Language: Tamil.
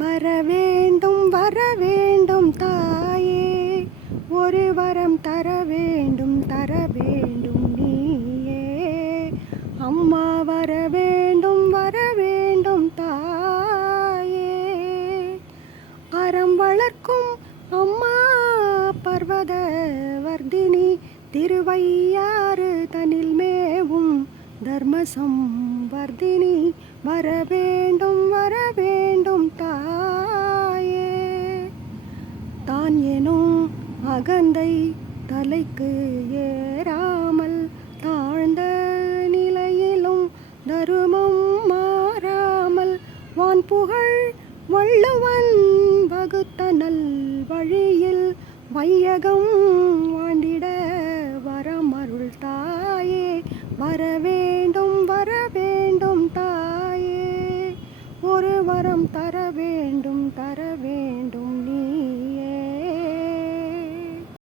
வரவேண்டும் தாயே, ஒரு வரம் தர வேண்டும் நீயே. அம்மா வரவேண்டும் தாயே. அறம் வளர்க்கும் அம்மா பர்வத வர்தினி, திருவையாறு தனில் மேவும் தர்மசம் வர்தினி, வரவேண்டும் தாயே. தான் எனும் அகந்தை தலைக்கு ஏறாமல், தாழ்ந்த நிலையிலும் தருமம் மாறாமல், வான் புகழ் வள்ளுவன் வகுத்த நல் வழியில் வையகம் வாண்டிட வரமருள் தாயே.